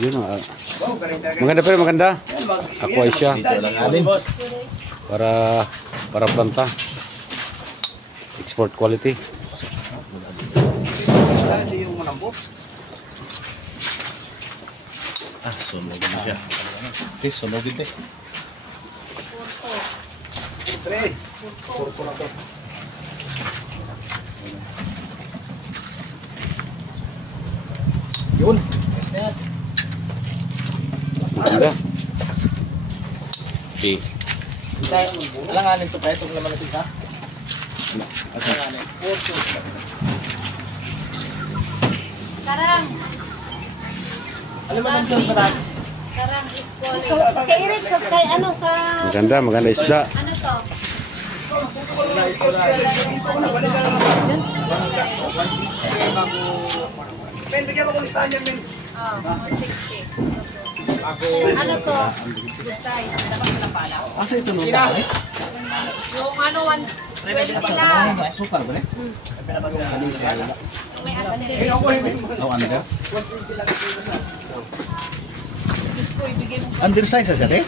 Yun, maganda pero maganda. Aqua siya. Para planta. Export quality. Sunogin siya. Sunogin eh. Purpo na to. Yun. Maganda. Okay. Alanganin to tayo. Itong naman ito ha? Alanganin. Karang. Ano man ang doon karang? Karang is calling. Kay Eric, sa kay ano sa... Maganda isda. Ano to? Men, bigyan mo ko listahan niya, men. Oh, 160. Ano to? Good size. Dapat pala pala. Asa ito nung Yung ano, 120 lang. Sukar ba May asin. Oh, under? Gusto ko ibigay mo. Undersize siya, te?